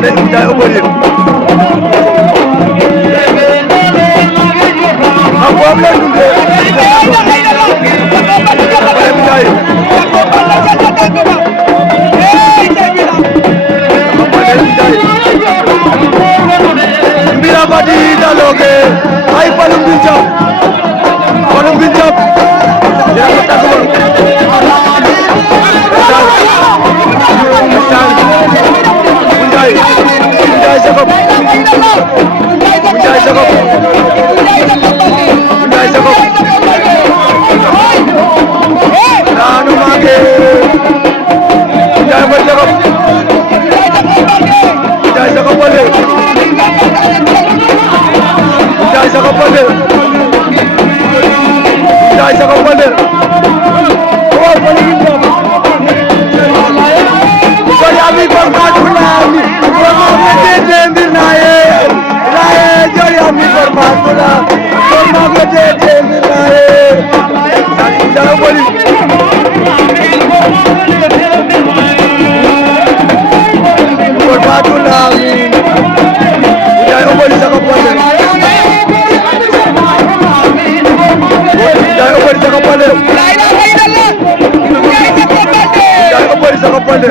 Mane Ndiaye Obeuly am boobu lay dundee Mbira Fati Daloke ay Fallou Mbinjam dina ko tàgg Ndiaye Jacob daanu maake Ndiaye Fati Jacob Ndiaye Jacob Baldé Ndiaye Jacob Baldé Ndiaye Jacob Baldé Jori ami formatulami formagete mbirnaye naye jori ami formatula formagete mbirnaye Ndiaye Obeuly formatulami Ndiaye Obeuly Jacob Baldé Ndiaye Obeuly Jacob Baldé Ndiaye Obeuly Jacob Baldé